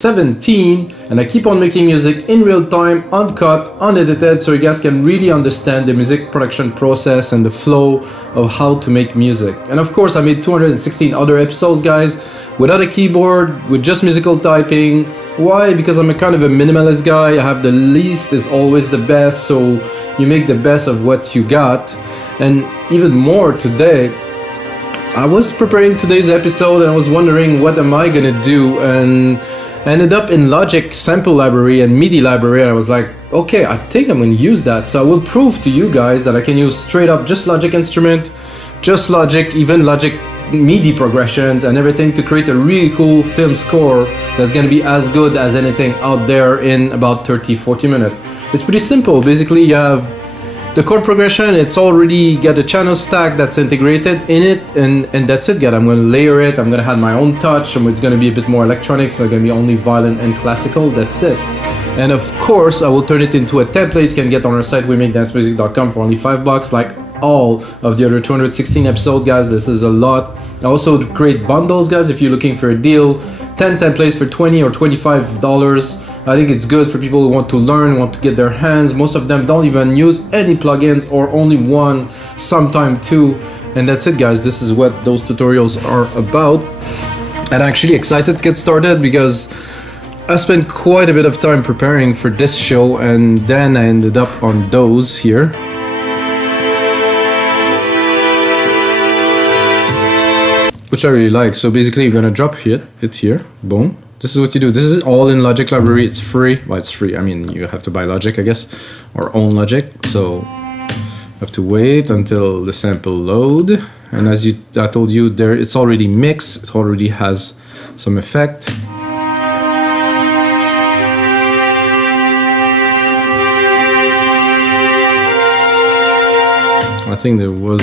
17, and I keep on making music in real time, uncut, unedited, so you guys can really understand the music production process and the flow of how to make music. And of course I made 216 other episodes, guys, without a keyboard, with just musical typing. Why? Because I'm a kind of a minimalist guy. I have the least is always the best, so you make the best of what you got. And even more today, I was preparing today's episode and I was wondering what am I gonna do, and I ended up in Logic sample library and MIDI library, and I was like, okay, I think I'm gonna use that. So I will prove to you guys that I can use straight up just Logic instrument, just Logic, even Logic MIDI progressions and everything to create a really cool film score that's gonna be as good as anything out there in about 30-40 minutes. It's pretty simple. Basically, you have the chord progression, it's already got a channel stack that's integrated in it, and that's it, guys. I'm going to layer it, I'm going to have my own touch, and it's going to be a bit more electronic, so it's going to be only violin and classical, that's it. And of course, I will turn it into a template you can get on our site, weMakeDanceMusic.com, for only $5, like all of the other 216 episodes, guys. This is a lot. I also create bundles, guys, if you're looking for a deal, 10 templates for $20 or $25. I think it's good for people who want to learn, want to get their hands. Most of them don't even use any plugins or only one, sometime two. And that's it, guys. This is what those tutorials are about. And I'm actually excited to get started because I spent quite a bit of time preparing for this show, and then I ended up on those here. Which I really like. So basically you're gonna drop it here, boom. This is what you do. This is all in Logic library. It's free. Well, it's free. I mean, you have to buy Logic, I guess, or own Logic. So you have to wait until the sample load. And as I told you, there it's already mixed. It already has some effect. I think there was.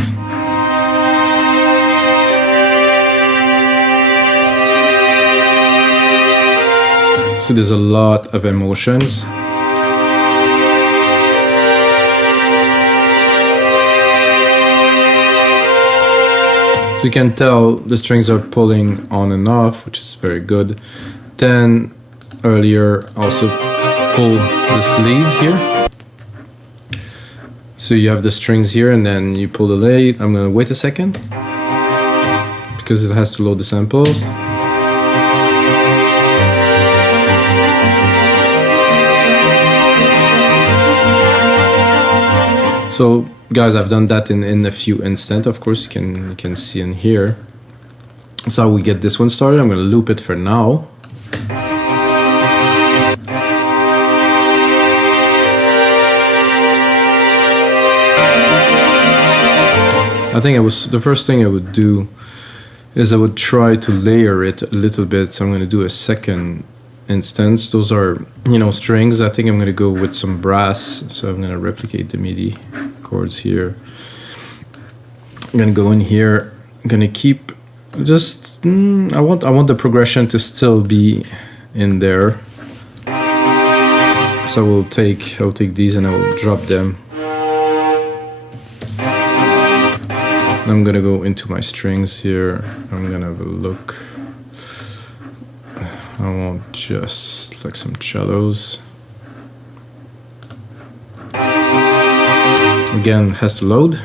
So there's a lot of emotions. So you can tell the strings are pulling on and off, which is very good. Then earlier also pull the sleeve here. So you have the strings here and then you pull the lead. I'm gonna wait a second because it has to load the samples. So guys, I've done that in a few instants. Of course, you can see in here. That's how we get this one started. I'm gonna loop it for now. I think the first thing I would do is I would try to layer it a little bit. So I'm gonna do a second instance. Those are, strings. I think I'm gonna go with some brass. So I'm gonna replicate the MIDI chords here. I'm gonna go in here. I'm gonna keep just I want the progression to still be in there. So I'll take these and I will drop them. And I'm gonna go into my strings here. I'm gonna have a look. I want just like some cellos. Again, has to load.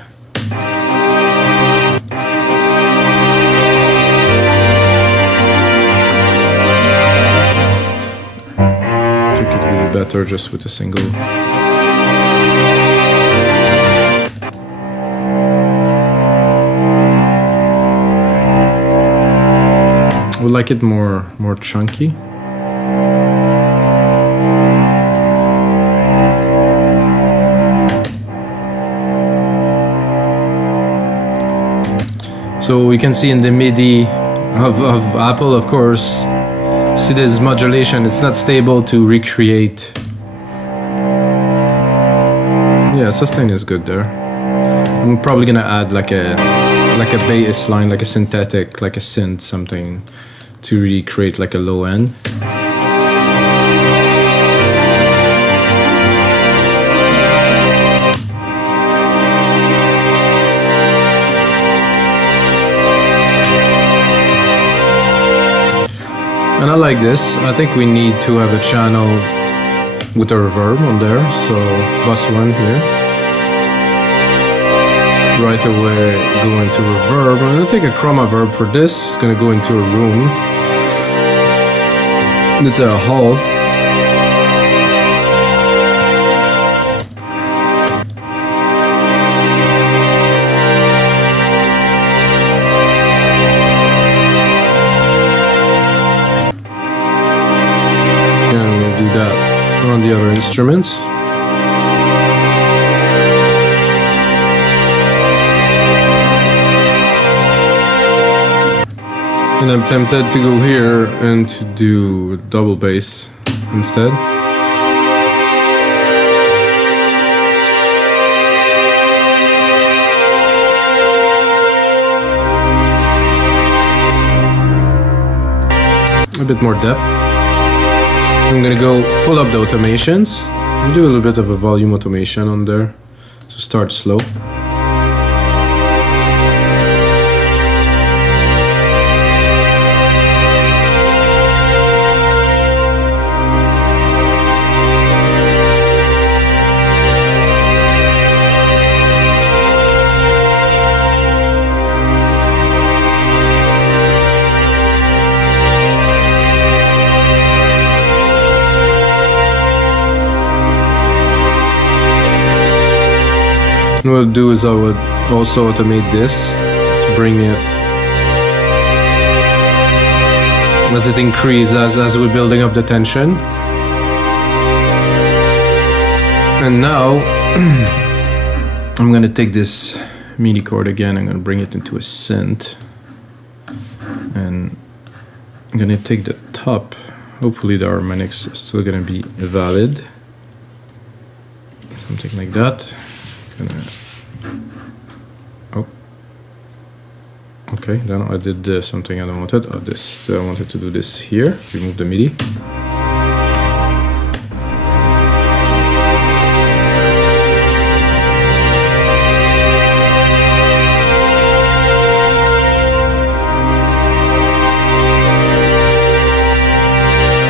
I think it will be better just with a single. I would like it more chunky. So we can see in the MIDI of Apple, of course, see this modulation, it's not stable to recreate. Yeah, sustain is good there. I'm probably gonna add like a bass line, like a synthetic, like a synth, something to really create like a low end. And I like this. I think we need to have a channel with a reverb on there. So bus 1 here. Right away go into reverb. I'm gonna take a Chormaverb for this. Gonna go into a room. It's a hall. Yeah, I'm gonna do that on the other instruments. And I'm tempted to go here and to do double bass instead. A bit more depth. I'm gonna go pull up the automations and do a little bit of a volume automation on there to start slow. What I'll do is I would also automate this to bring it as it increases as we're building up the tension. And now I'm gonna take this MIDI chord again, I'm gonna bring it into a synth and I'm gonna take the top. Hopefully the harmonics are still gonna be valid. Something like that. Oh, okay, then I did something I don't wanted. Oh, this, I wanted to do this here. Remove the MIDI.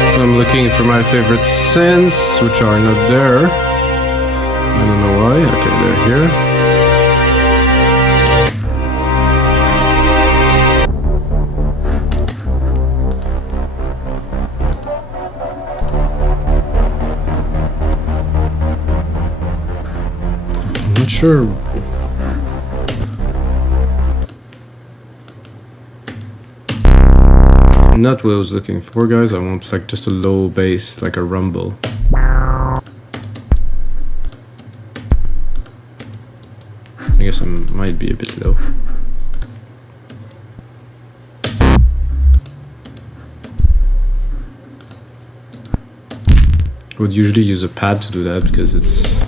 So I'm looking for my favorite synths, which are not there. I don't know why. Okay, they're here. I'm not sure. Not what I was looking for, guys. I want like just a low bass, like a rumble. I guess I might be a bit low. I would usually use a pad to do that because it's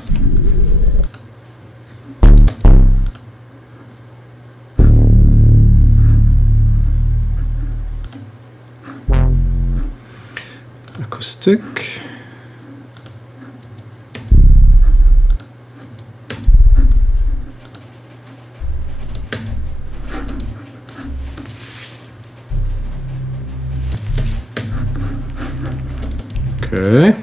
acoustic. Okay.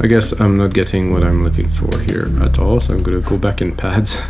I guess I'm not getting what I'm looking for here at all, so I'm gonna go back in pads.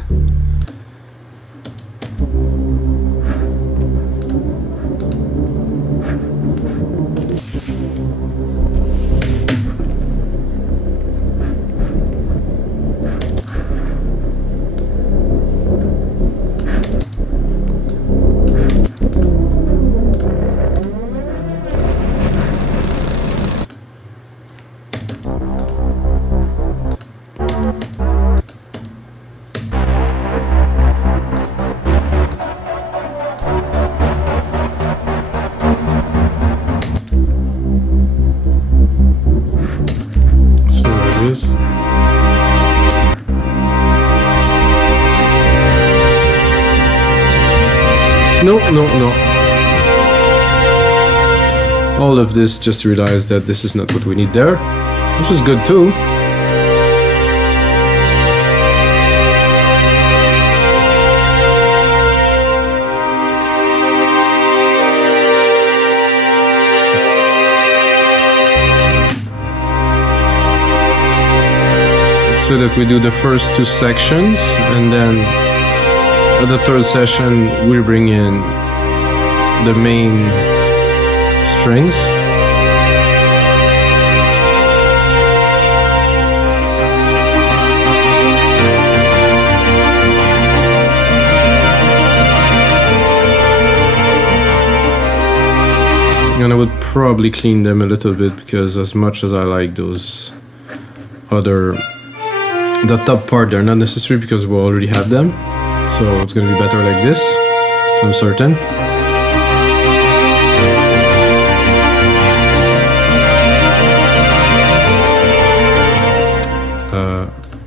No. All of this just to realize that this is not what we need there. This is good too. so that we do the first two sections, and then at the third session we bring in the main strings. And I would probably clean them a little bit, because as much as I like those other, the top part, they're not necessary because we already have them. So it's gonna be better like this, I'm certain.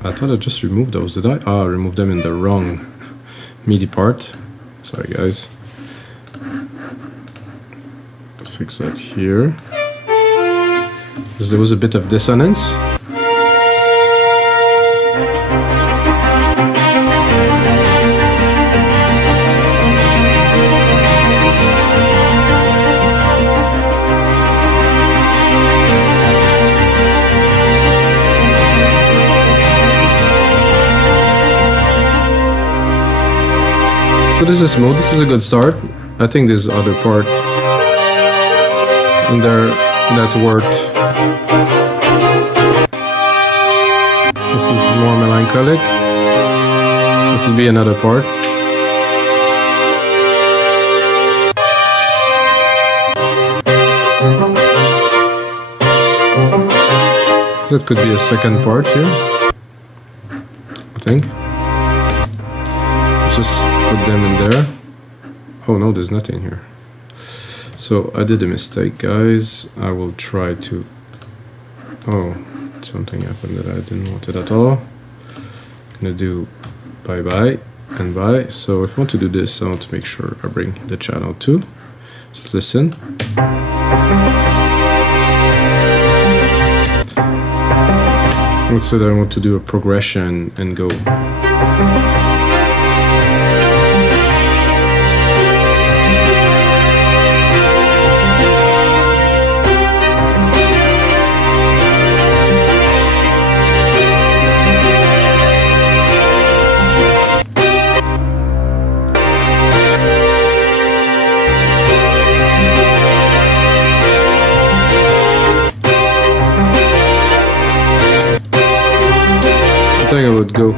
I thought I just removed those, did I? Ah, I removed them in the wrong MIDI part. Sorry guys. Fix that here, because there was a bit of dissonance. So this is smooth, this is a good start. I think this other part in there that worked. This is more melancholic. This will be another part. That could be a second part here, I think. Just put them in there. Oh no, there's nothing here. So I did a mistake, guys. I will try to... Oh, something happened that I didn't want it at all. I'm gonna do bye-bye and bye. So if I want to do this, I want to make sure I bring the channel too. Just listen. Let's say that I want to do a progression and go. I think I would go.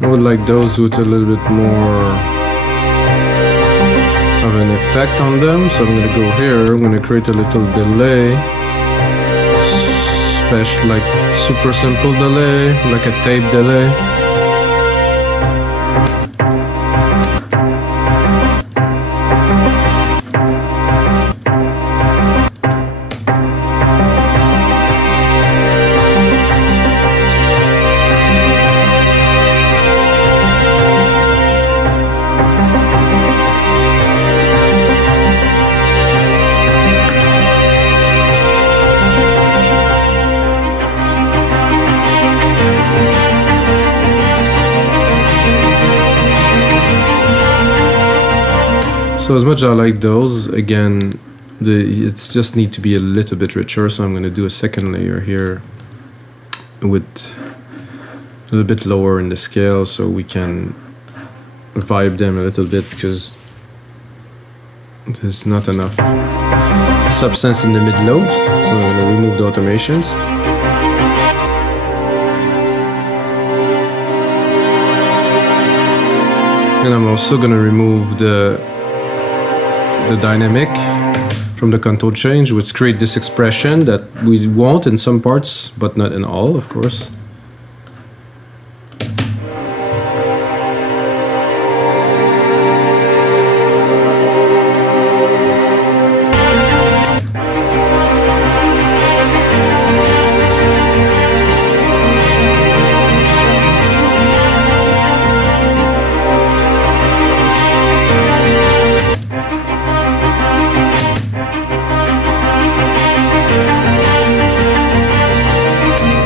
I would like those with a little bit more of an effect on them, so I'm going to go here, I'm going to create a little delay, special, like super simple delay, like a tape delay. So as much as I like those, again, it's just need to be a little bit richer, so I'm going to do a second layer here with a little bit lower in the scale so we can vibe them a little bit, because There's not enough substance in the mid-load, so I'm going to remove the automations. And I'm also going to remove the dynamic from the contour change, which create this expression that we want in some parts, but not in all, of course.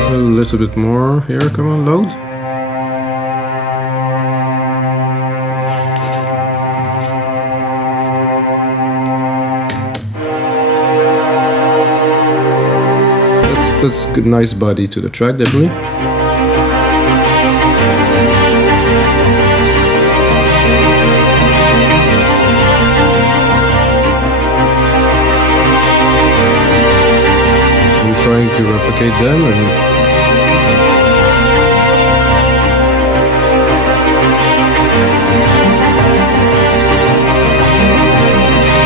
A little bit more here, come on, load. That's good, nice body to the track, definitely. I'm trying to replicate them and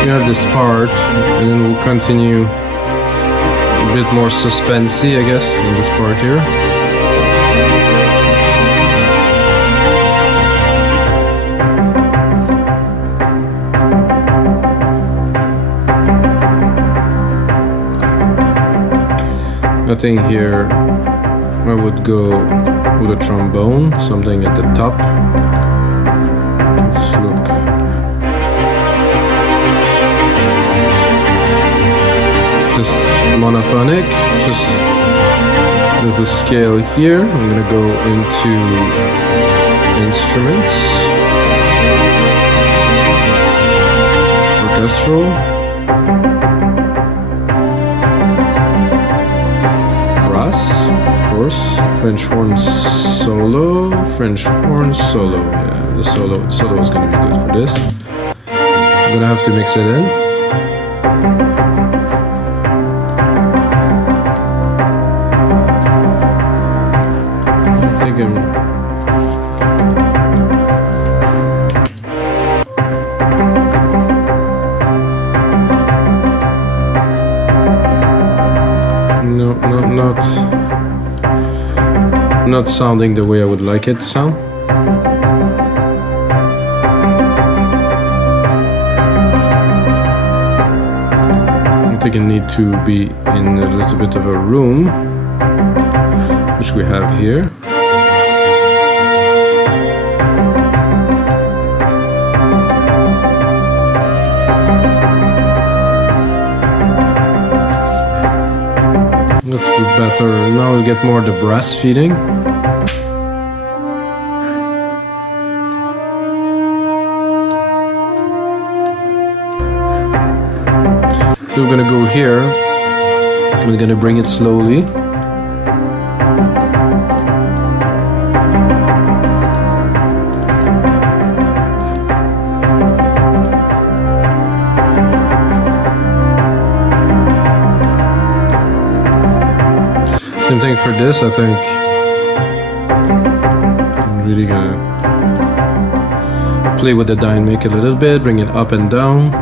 we have this part, and then we'll continue a bit more suspensey, I guess, in this part here. I think here I would go with a trombone, something at the top. Let's look. Just monophonic, just there's a scale here. I'm gonna go into instruments, orchestral, brass, of course, French horn solo, yeah, the solo is gonna be good for this. I'm gonna have to mix it in. Not sounding the way I would like it to sound. I think I need to be in a little bit of a room, which we have here. Let's do better. Now we get more the brass feeling. So we're gonna go here. We're gonna bring it slowly. Same thing for this, I think. I'm really gonna play with the dynamic a little bit, bring it up and down.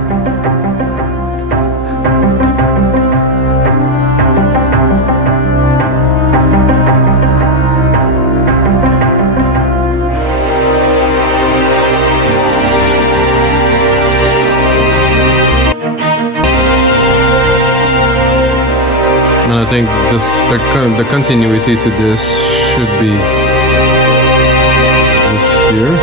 And I think the continuity to this should be this here.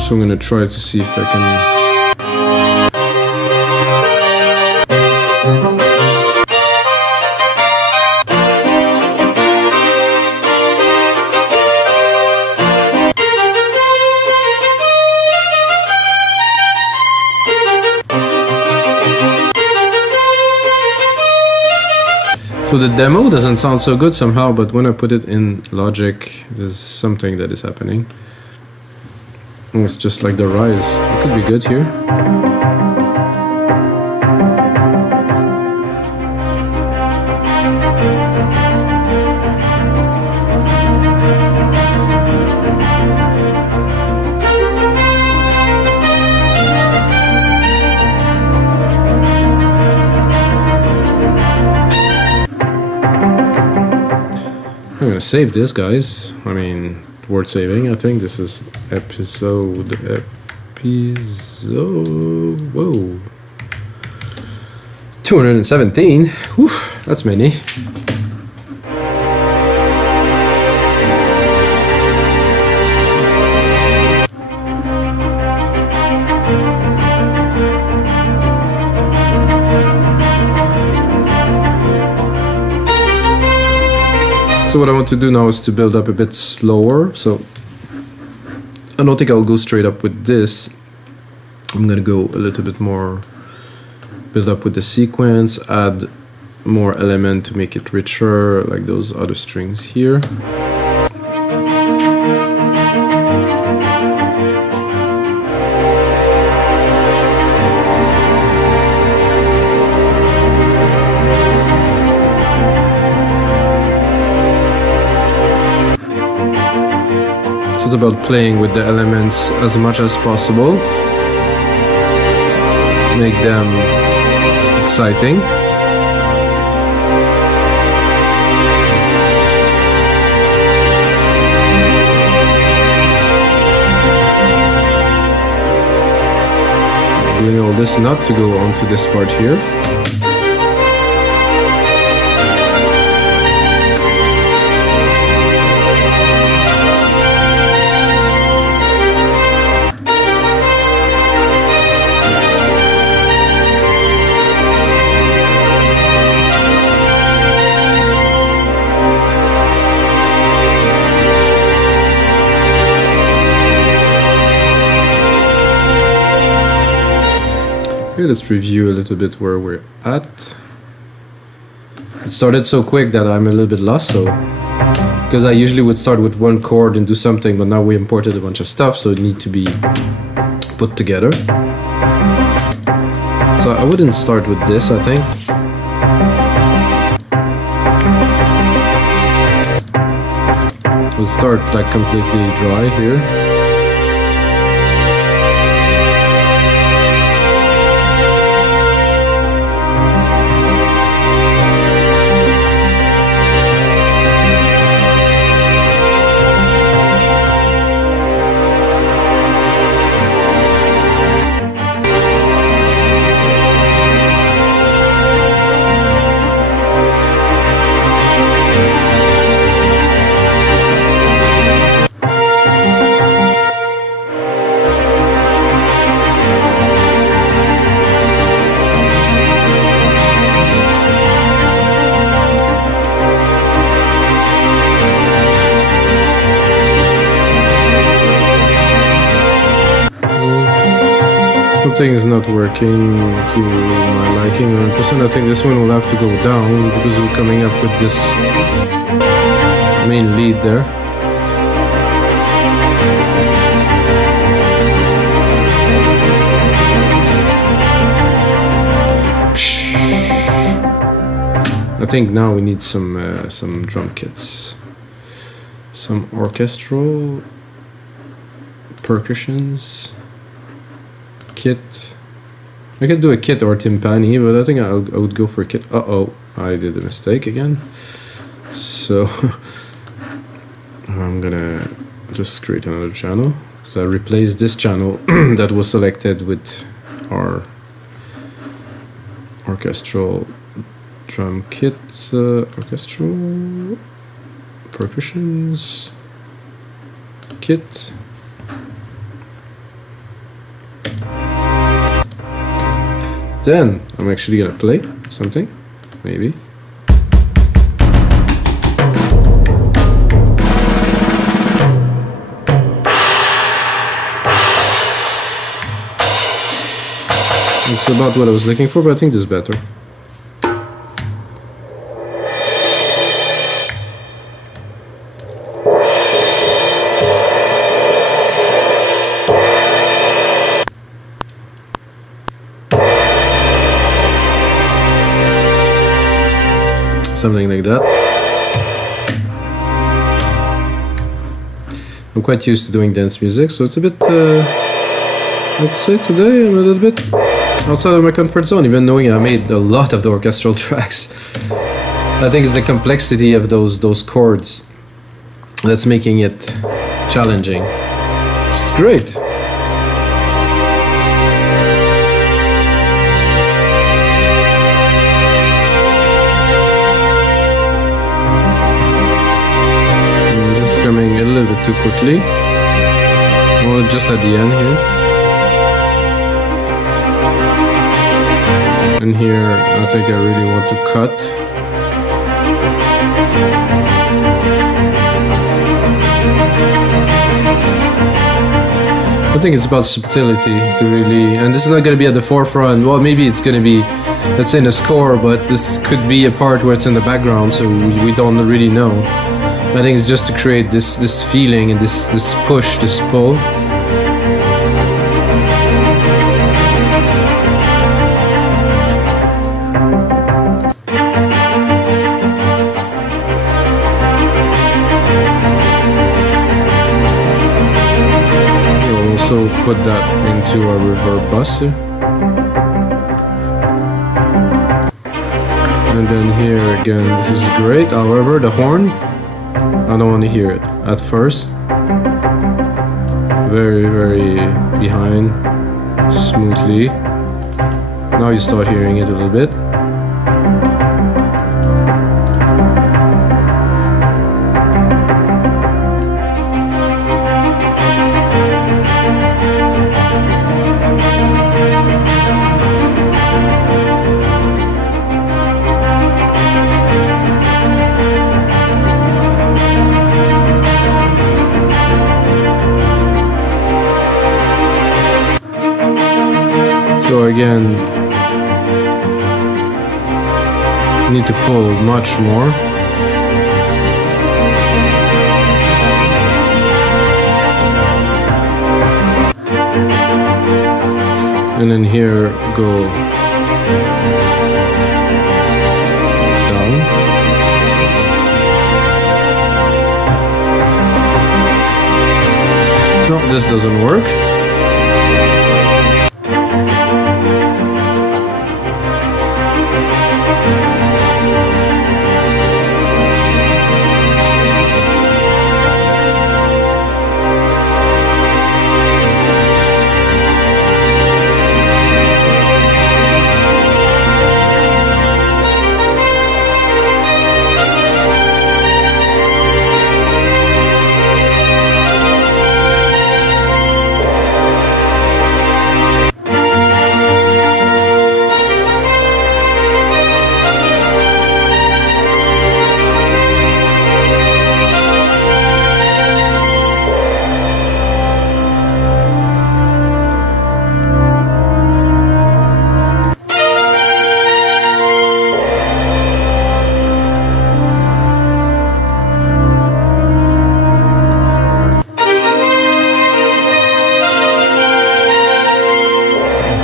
So I'm gonna try to see if I can So the demo doesn't sound so good somehow, but when I put it in Logic, there's something that is happening. And it's just like the rise. It could be good here. I'm gonna save this, guys. I mean, worth saving. I think this is episode. Whoa. 217. Whew, that's many. So what I want to do now is to build up a bit slower. So I don't think I'll go straight up with this. I'm gonna go a little bit more, build up with the sequence, add more element to make it richer, like those other strings here. It's about playing with the elements as much as possible, make them exciting. Doing all this not to go on to this part here. Let's review a little bit where we're at. It started so quick that I'm a little bit lost, so because I usually would start with one chord and do something, but now we imported a bunch of stuff, so it needs to be put together. So I wouldn't start with this, I think. We'll start like completely dry here. Something is not working to my liking 100%. I think this one will have to go down because we're coming up with this main lead there. I think now we need some drum kits, some orchestral percussions. Kit. I could do a kit or timpani, but I think I would go for a kit. Uh-oh, I did a mistake again. So I'm gonna just create another channel. So I replaced this channel that was selected with our orchestral drum kit, orchestral percussions kit. Then I'm actually gonna play something, maybe. It's about what I was looking for, but I think this is better. something like that. I'm quite used to doing dance music, so it's a bit, let's say today I'm a little bit outside of my comfort zone, even knowing I made a lot of the orchestral tracks. I think it's the complexity of those chords that's making it challenging. It's great. Coming a little bit too quickly. Well, just at the end here. And here, I think I really want to cut. I think it's about subtlety to really, and this is not going to be at the forefront. Well, maybe it's going to be, let's say, in the score, but this could be a part where it's in the background, so we don't really know. I think it's just to create this feeling and this push, this pull. We'll also put that into our reverb bus here. And then here again, this is great. However, the horn, I don't want to hear it at first. Very, very behind, smoothly. Now you start hearing it a little bit. So again, you need to pull much more. And then here go down. No, this doesn't work.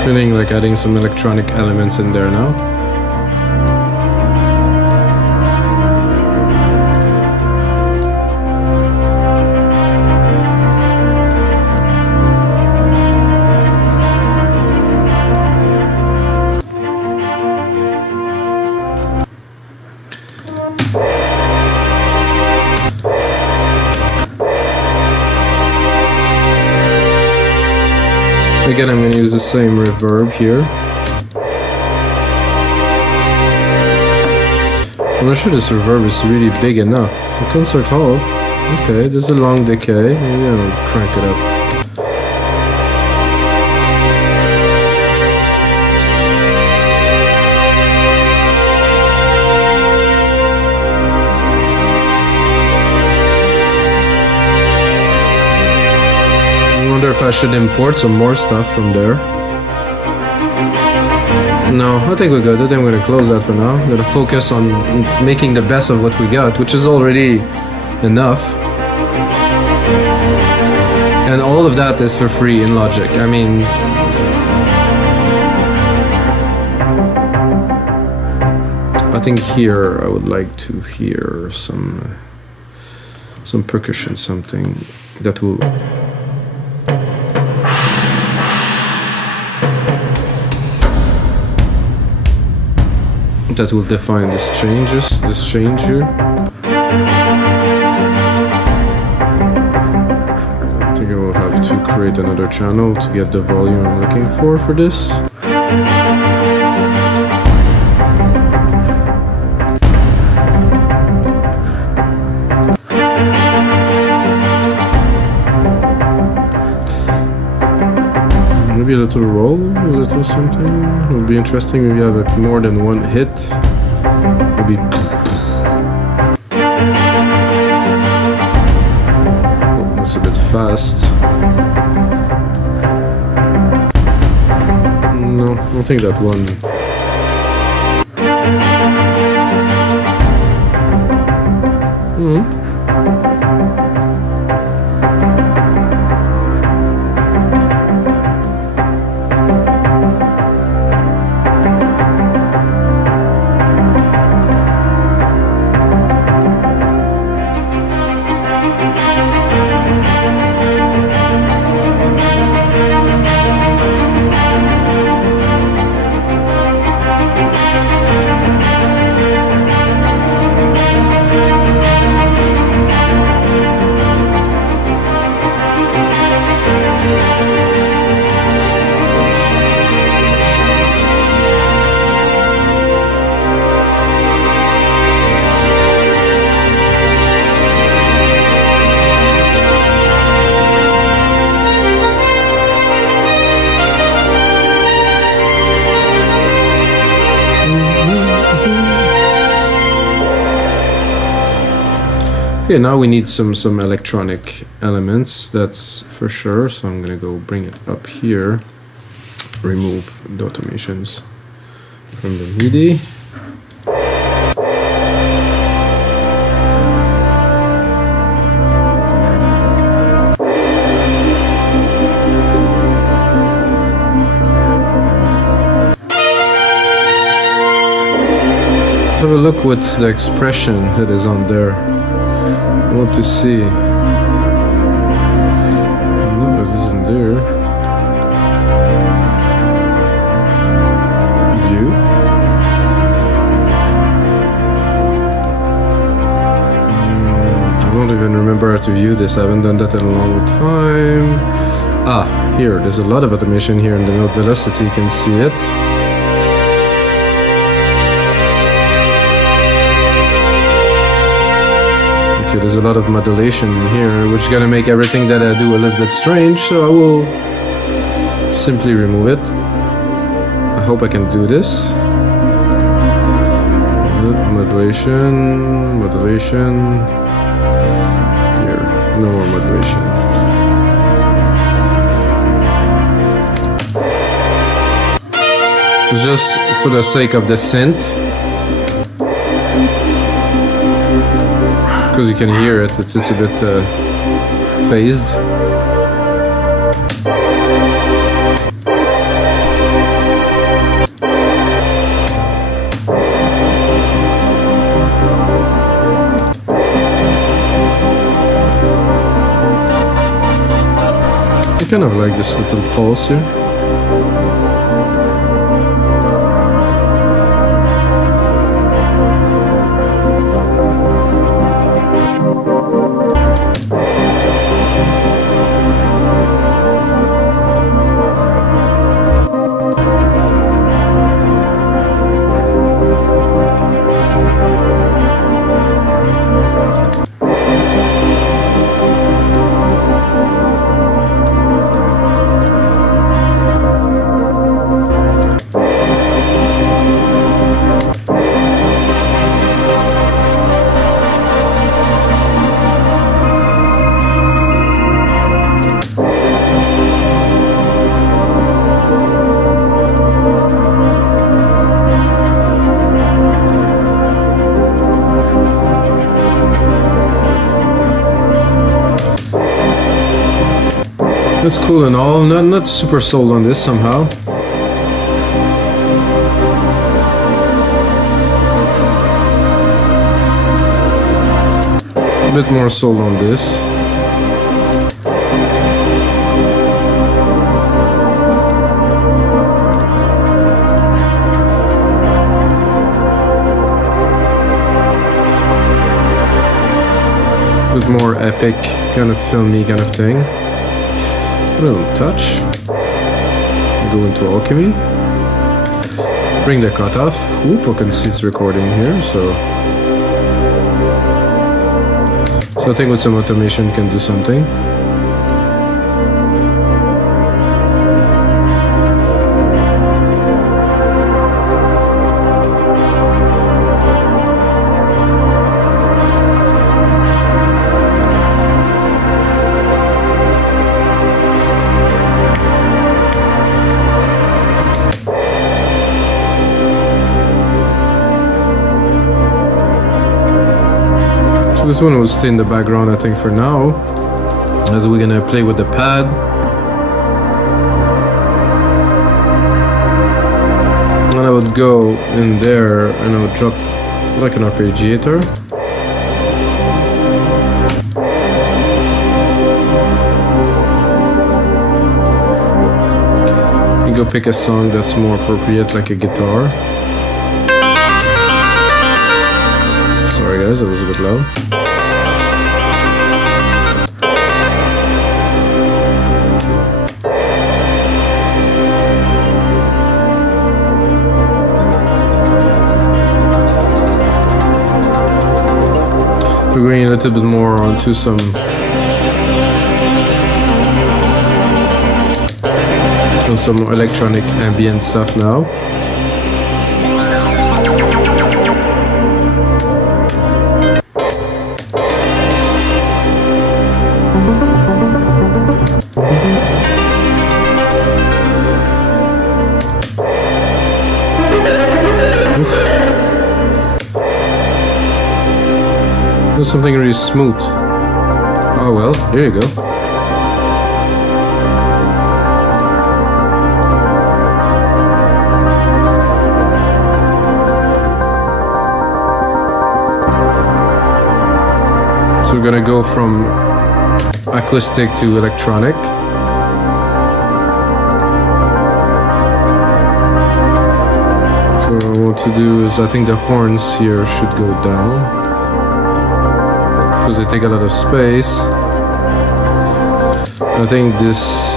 Feeling like adding some electronic elements in there now. Again, I'm going to use the same reverb here. I'm not sure this reverb is really big enough. A concert hall. Okay, this is a long decay. Maybe I'll crank it up. I wonder if I should import some more stuff from there. No, I think we're good. I think we're gonna close that for now. We're gonna focus on making the best of what we got, which is already enough. And all of that is for free in Logic. I mean, I think here I would like to hear some percussion, something that will define this change here. I think I will have to create another channel to get the volume I'm looking for this. Maybe a little roll, a little something. It would be interesting if you have more than one hit. Maybe. Oh, that's a bit fast. No, I don't think that one. Okay, now we need some electronic elements, that's for sure. So I'm gonna go bring it up here, remove the automations from the MIDI. Have a look what's the expression that is on there. I want to see. No, it isn't there. View. I don't even remember how to view this. I haven't done that in a long time. Ah, here. There's a lot of automation here in the note velocity. You can see it. There's a lot of modulation here, which is gonna make everything that I do a little bit strange, so I will simply remove it. I hope I can do this. Modulation, modulation. Here, no more modulation. Just for the sake of the synth. Because you can hear it, it's a bit phased. I kind of like this little pulse here. That's cool and all. Not super sold on this somehow. bit more sold on this. Bit more epic, kind of filmy kind of thing. Put it on touch. Go into alchemy. Bring the cut off. Whoop, I can see it's recording here, so I think with some automation can do something. This one will stay in the background, I think, for now, as we're gonna play with the pad. And I would go in there and I would drop like an arpeggiator. And go pick a song that's more appropriate, like a guitar. Sorry guys, that was a bit loud. We're going a little bit more onto some electronic ambient stuff now. Something really smooth. Oh well, here you go. So we're gonna go from acoustic to electronic. So what I want to do is, I think the horns here should go down, because they take a lot of space. I think this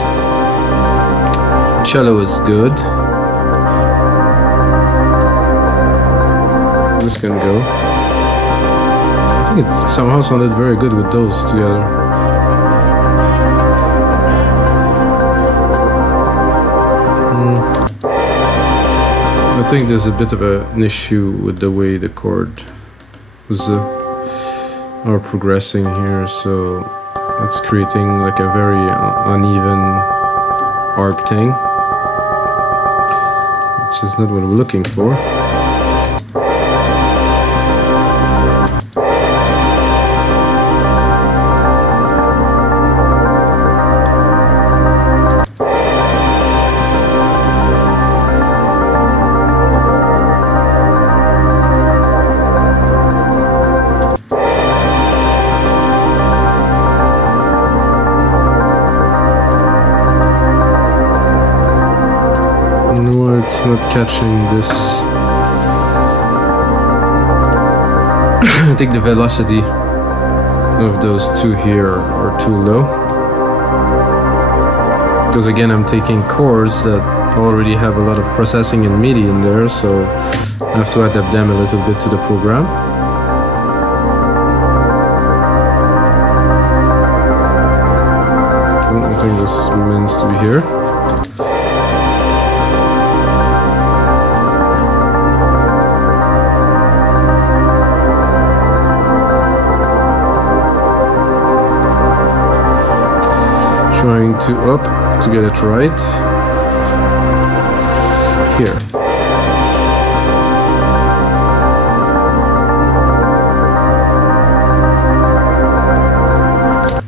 cello is good. This can go. I think it somehow sounded very good with those together. I think there's a bit of an issue with the way the chord was are progressing here, so it's creating like a very uneven arcing, which is not what we're looking for. It's not catching this. I think the velocity of those two here are too low, because again I'm taking chords that already have a lot of processing and MIDI in there, so I have to adapt them a little bit to the program. I think this means to be here. Trying to up to get it right here.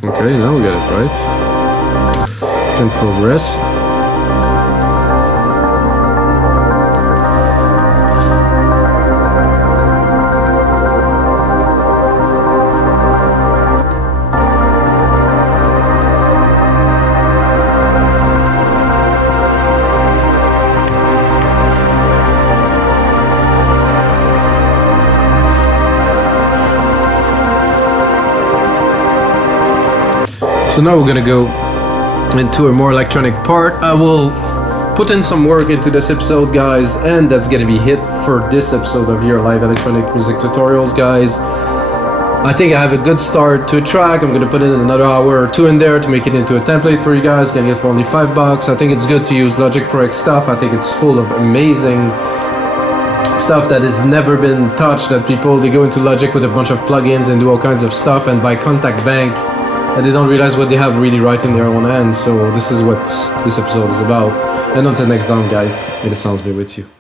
Okay, now we get it right. Can progress. So now we're gonna go into a more electronic part. I will put in some work into this episode, guys, and that's gonna be it for this episode of your live electronic music tutorials, guys. I think I have a good start to a track. I'm gonna put in another hour or two in there to make it into a template for you guys. Can get for only $5. I think it's good to use Logic Pro X stuff. I think it's full of amazing stuff that has never been touched, that people, they go into Logic with a bunch of plugins and do all kinds of stuff and buy Contact Bank, and they don't realize what they have really right in their own hands. So this is what this episode is about. And until next time, guys, may the sounds be with you.